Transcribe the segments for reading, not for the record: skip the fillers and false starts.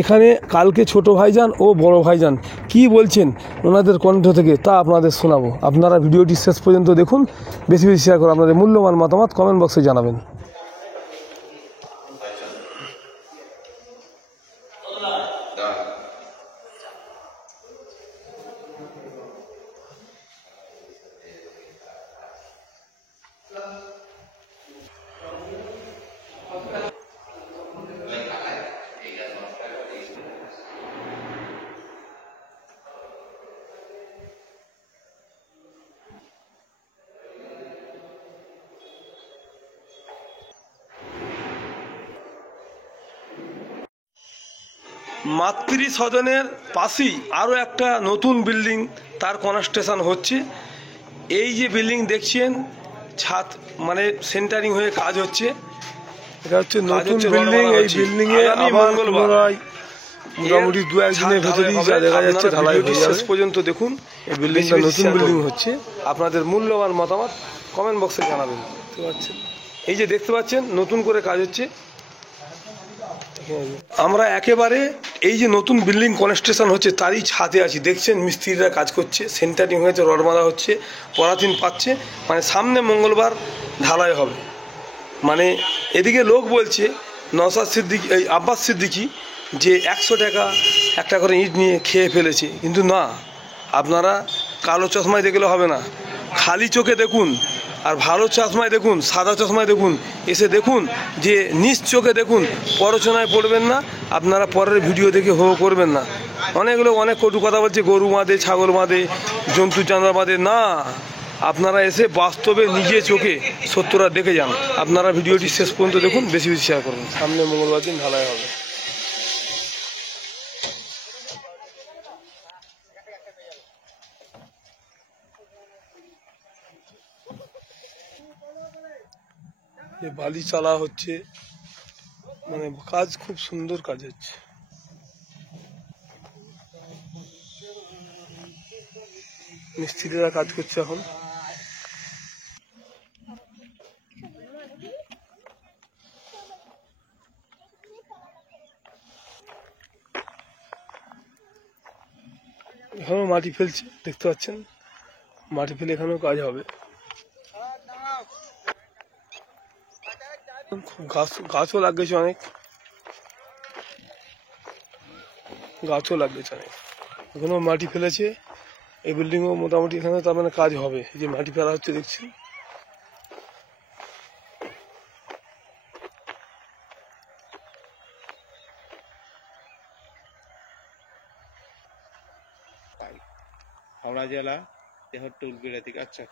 এখানে কালকে ছোট ভাইজান ও বড় ভাইজান কি বলছেন ওনাদের কণ্ঠ থেকে তা আপনাদের শোনাবো। আপনারা ভিডিওটি শেষ পর্যন্ত দেখুন, বেশি বেশি শেয়ার করে আপনাদের মূল্যবান মতামত কমেন্ট বক্সে জানাবেন। মাতৃ সদনের পাশেই আরও একটা নতুন বিল্ডিং তার কনস্ট্রাকশন হচ্ছে। এই যে বিল্ডিং দেখছেন ছাদ মানে সেন্টারিং হয়ে কাজ হচ্ছে, এটা হচ্ছে নতুন বিল্ডিং। এই বিল্ডিং এ আবার পুনরায় মোটামুটি দু একদিনের ভেতরেই যা দেখা যাচ্ছে ঢালাই হয়ে যাবে। শেষ পর্যন্ত দেখুন, এই বিল্ডিংটা নতুন বিল্ডিং হচ্ছে। আপনাদের মূল্যবান মতামত কমেন্ট বক্সে জানাবেন। দেখতে পাচ্ছেন, এই যে দেখতে পাচ্ছেন নতুন করে কাজ হচ্ছে। আমরা একেবারে এই যে নতুন বিল্ডিং কনস্ট্রাকশন হচ্ছে তারই ছাদে আছি। দেখছেন মিস্ত্রিরা কাজ করছে, সেন্টারিং হয়েছে, রড বাঁধা হচ্ছে, পরাতিন পাচ্ছে, মানে সামনে মঙ্গলবার ঢালাই হবে। মানে এদিকে লোক বলছে নওশাদ সিদ্দিকী, এই আব্বাস সিদ্দিকী যে 100 টাকা একটা করে ইট নিয়ে খেয়ে ফেলেছে, কিন্তু না, আপনারা কালো চশমায় দেখলে হবে না, খালি চোখে দেখুন, আর ভালো চশমায় দেখুন, সাদা চশমায় দেখুন, এসে দেখুন যে নিজ চোখে দেখুন, পরচনায় পড়বেন না। আপনারা পরের ভিডিও দেখে হো করবেন না। অনেক লোক অনেক কটু কথা বলছে, গরু বাঁধে, ছাগল বাঁধে, জন্তু জানোয়ার বাঁধে, না, আপনারা এসে বাস্তবে নিজে চোখে সত্যটা দেখে যান। আপনারা ভিডিওটি শেষ পর্যন্ত দেখুন, বেশি বেশি শেয়ার করুন। সামনে মঙ্গলবার দিন ঢালাই হবে। বালি চালা হচ্ছে, মানে কাজ খুব সুন্দর কাজ হচ্ছে। মিস্ত্রিরা কাজ করছে এখন। এখানেও মাটি ফেলছে, দেখতে পাচ্ছেন, মাটি ফেলে এখানেও কাজ হবে। গাছও লাগিয়েছে অনেক, গাছও লাগিয়েছে অনেক। এখানেও মাটি ফেলেছে, এই বিল্ডিংও মোটামুটি এখানে তার মানে কাজ হবে। এই যে মাটি ফেলা হচ্ছে দেখছি। হাওড়া জেলা তেহট্ট উলবেড়িয়া থেকে। আচ্ছা,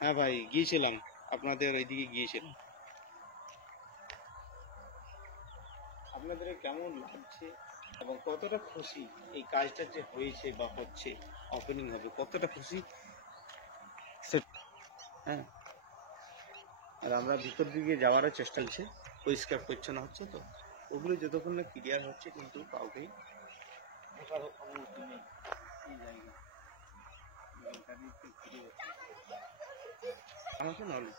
হ্যাঁ ভাই, গিয়েছিলাম, আপনাদের ওইদিকে গিয়েছিলাম। আপনাদের কেমন লাগছে এবং কতটা খুশি এই কাজটা যে হয়েছে বা হচ্ছে, ওপেনিং হবে, কতটা খুশি? হ্যাঁ, আর আমরা ভিতর দিকে যাওয়ারও চেষ্টা করছি, পরিষ্কার পরিচ্ছন্ন হচ্ছে, তো ওগুলো যতক্ষণ না ক্লিয়ার হচ্ছে কিন্তু কাউকেই ঢোকার অনুমতি নেই এই জায়গায়। আমাকে নলেজ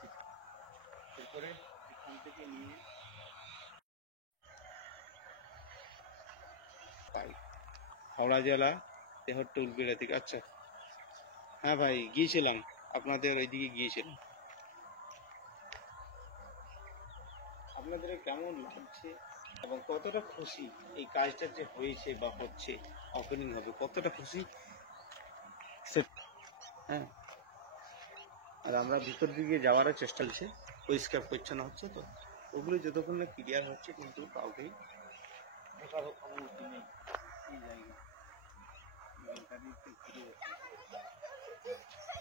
এরপরে এখান থেকে নিয়ে পাই হাওড়া জেলা তেহট্ট উলবেড়িয়া থেকে। আচ্ছা, হ্যাঁ ভাই, গিয়েছিলাম, আপনাদের ওইদিকে গিয়েছিলাম। আপনাদের কেমন লাগছে এবং কতটা খুশি এই কাজটা যে হয়েছে বা হচ্ছে, ওপেনিং হবে, কতটা খুশি? হ্যাঁ, আর আমরা ভিতর দিকে যাওয়ারও চেষ্টা করছি, পরিষ্কার পরিচ্ছন্ন হচ্ছে, তো ওগুলো যতক্ষণ না ক্লিয়ার হচ্ছে কিন্তু কাউকেই ঢোকার অনুমতি নেই এই জায়গায়।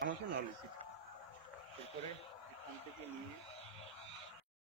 আমাকে নলেজ এরপরে এখান থেকে নিয়ে